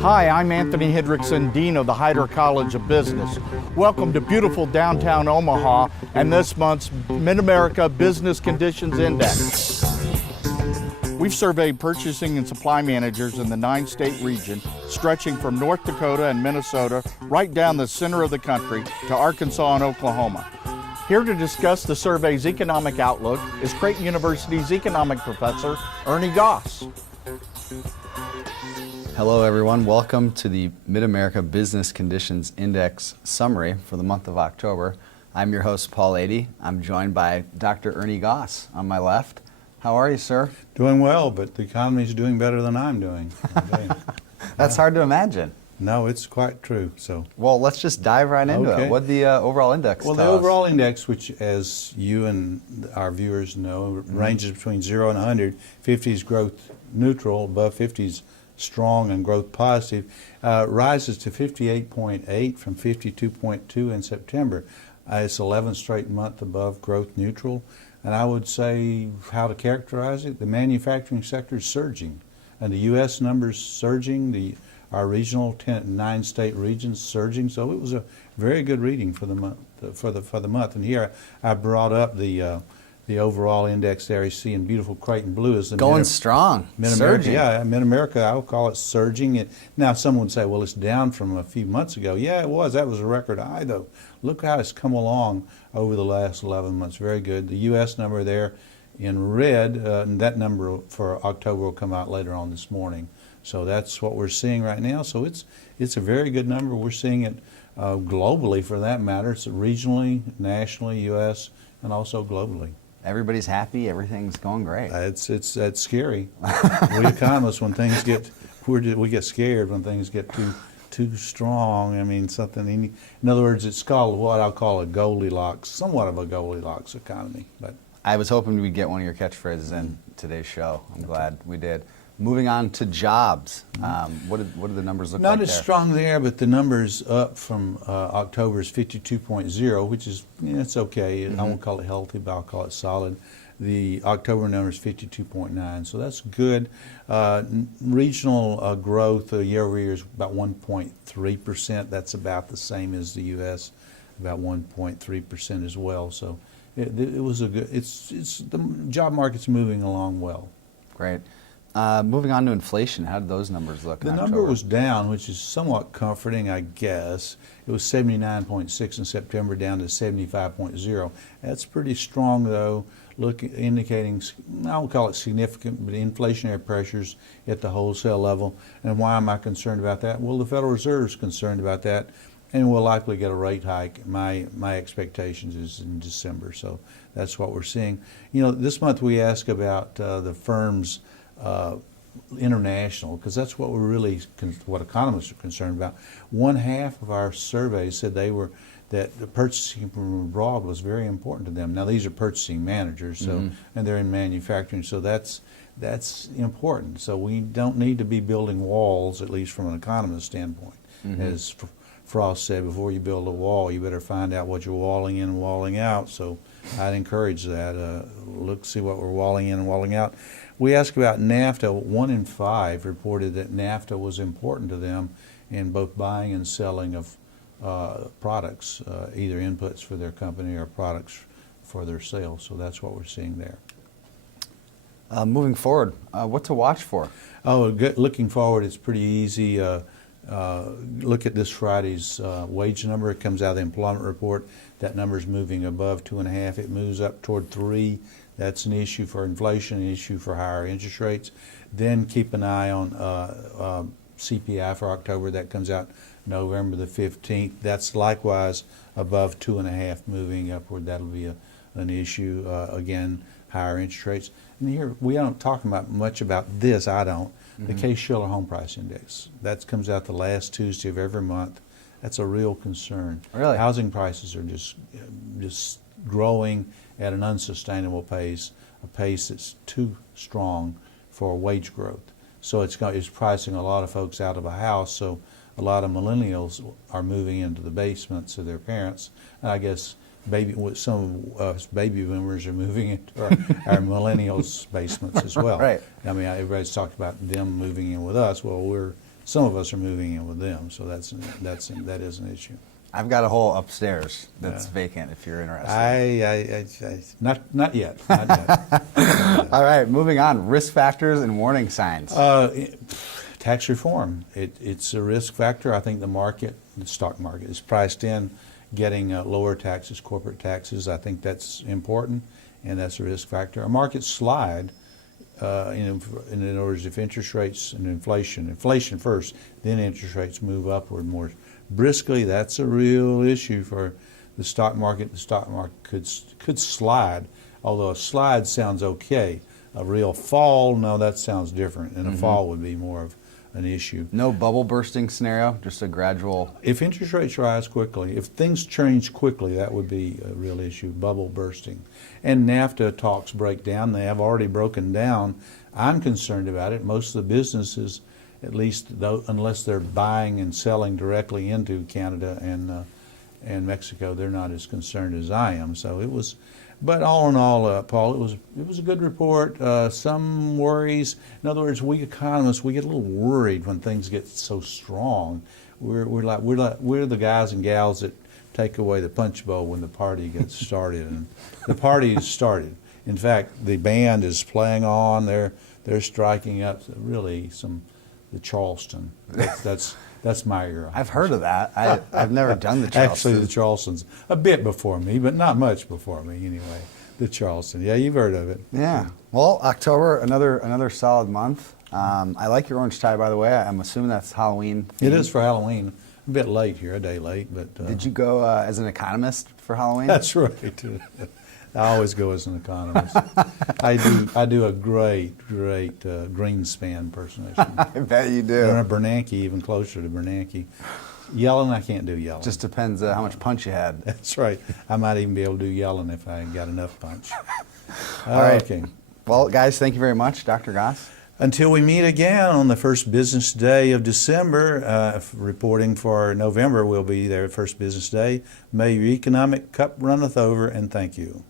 Hi, I'm Anthony Hendrickson, Dean of the Hyder College of Business. Welcome to beautiful downtown Omaha and this month's Mid-America Business Conditions Index. We've surveyed purchasing and supply managers in the 9-state region, stretching from North Dakota and Minnesota right down the center of the country to Arkansas and Oklahoma. Here to discuss the survey's economic outlook is Creighton University's economic professor, Ernie Goss. Hello everyone, welcome to the Mid-America Business Conditions Index summary for the month of October. I'm your host, Paul Adey. I'm joined by Dr. Ernie Goss on my left. How are you, sir? Doing well, but the economy's doing better than I'm doing. That's hard to imagine. No, it's quite true. So, well, let's just dive right into it. What'd the overall index well, tell the us? overall index, which as you and our viewers know, ranges between 0 and 100. 50 is growth neutral, above 50 is strong and growth positive, rises to 58.8 from 52.2 in September. It's 11th straight month above growth neutral. And I would say how to characterize it, the manufacturing sector is surging. And the U.S. numbers surging, our regional 9-state regions surging. So it was a very good reading for the month. For the month. And here I brought up the overall index there. You see in beautiful Creighton blue is the going strong, surging. Yeah, Mid-America, I would call it surging. Now someone would say, well, it's down from a few months ago. Yeah, it was. That was a record high, though. Look how it's come along over the last 11 months. Very good. The U.S. number there in red, and that number for October will come out later on this morning. So that's what we're seeing right now. So it's a very good number. We're seeing it globally, for that matter. It's regionally, nationally, U.S., and also globally. Everybody's happy. Everything's going great. It's scary. We economists, when things we get scared when things get too strong. I mean, in other words, it's called what I'll call a Goldilocks, somewhat of a Goldilocks economy. But I was hoping we'd get one of your catchphrases in today's show. I'm glad we did. Moving on to jobs, what do the numbers look like there? Not as strong there, but the numbers up from October's 52.0, which is, it's okay. I won't call it healthy, but I'll call it solid. The October number is 52.9, so that's good. Regional growth year over year is about 1.3%. That's about the same as the U.S., about 1.3% as well. So it was a good. The job market's moving along well. Great. Moving on to inflation, how did those numbers look in October? The number was down, which is somewhat comforting, I guess. It was 79.6 in September, down to 75.0. That's pretty strong, though, indicating, I won't call it significant, but inflationary pressures at the wholesale level. And why am I concerned about that? Well, the Federal Reserve is concerned about that, and we'll likely get a rate hike. My expectations is in December, so that's what we're seeing. This month we ask about the firms international, because that's what what economists are concerned about. 1/2 of our surveys said that the purchasing from abroad was very important to them. Now these are purchasing managers, so and they're in manufacturing, so that's important. So we don't need to be building walls, at least from an economist standpoint. As Frost said, before you build a wall, you better find out what you're walling in and walling out. So I'd encourage that. See what we're walling in and walling out. We asked about NAFTA. 1 in 5 reported that NAFTA was important to them in both buying and selling of products, either inputs for their company or products for their sales. So that's what we're seeing there. Moving forward, what to watch for? Looking forward, it's pretty easy. Look at this Friday's wage number. It comes out of the employment report. That number's moving above 2.5. It moves up toward 3. That's an issue for inflation, an issue for higher interest rates. Then keep an eye on CPI for October. That comes out November the 15th. That's likewise above 2.5, moving upward. That'll be an issue. Again, higher interest rates. And here, we don't talk much about this, I don't. The Case-Shiller Home Price Index. That comes out the last Tuesday of every month. That's a real concern. Really? Housing prices are just growing at an unsustainable pace, a pace that's too strong for wage growth. So it's pricing a lot of folks out of a house. So a lot of millennials are moving into the basements of their parents. And I guess some of us baby boomers are moving into our millennials' basements as well. Right. I mean, everybody's talked about them moving in with us. Well, we're Some of us are moving in with them, so that is an issue. I've got a whole upstairs that's vacant if you're interested. Not yet. Not yet. All right, moving on. Risk factors and warning signs. Tax reform. It's a risk factor. I think the stock market, is priced in getting lower taxes, corporate taxes. I think that's important, and that's a risk factor. A market slide, in other words, if interest rates and inflation first, then interest rates move upward more briskly, that's a real issue for the stock market. The stock market could slide, although a slide sounds okay. A real fall, no, that sounds different, and a fall would be more of an issue. No bubble bursting scenario, just a gradual. If interest rates rise quickly, if things change quickly, that would be a real issue, bubble bursting. And NAFTA talks break down. They have already broken down. I'm concerned about it. Most of the businesses, at least unless they're buying and selling directly into Canada and Mexico, they're not as concerned as I am. So it was, but all in all, Paul, it was a good report. Some worries. In other words, we economists, we get a little worried when things get so strong. We're the guys and gals that take away the punch bowl when the party gets started, and the party is started. In fact, the band is playing on. They're striking up really the Charleston. That's my era. I've heard of that. I've never done the Charleston. Actually, the Charleston's a bit before me, but not much before me anyway. The Charleston. Yeah, you've heard of it. Yeah. Well, October, another solid month. I like your orange tie, by the way. I'm assuming that's Halloween themed. It is for Halloween. A bit late here, a day late, but. Did you go as an economist for Halloween? That's right. I always go as an economist. I do a great Greenspan impersonation. I bet you do. And a Bernanke, even closer to Bernanke. Yellen, I can't do yellen. Just depends how much punch you had. That's right. I might even be able to do yellen if I got enough punch. All right. Okay. Well, guys, thank you very much, Dr. Goss. Until we meet again on the first business day of December, reporting for November will be their first business day. May your economic cup runneth over, and thank you.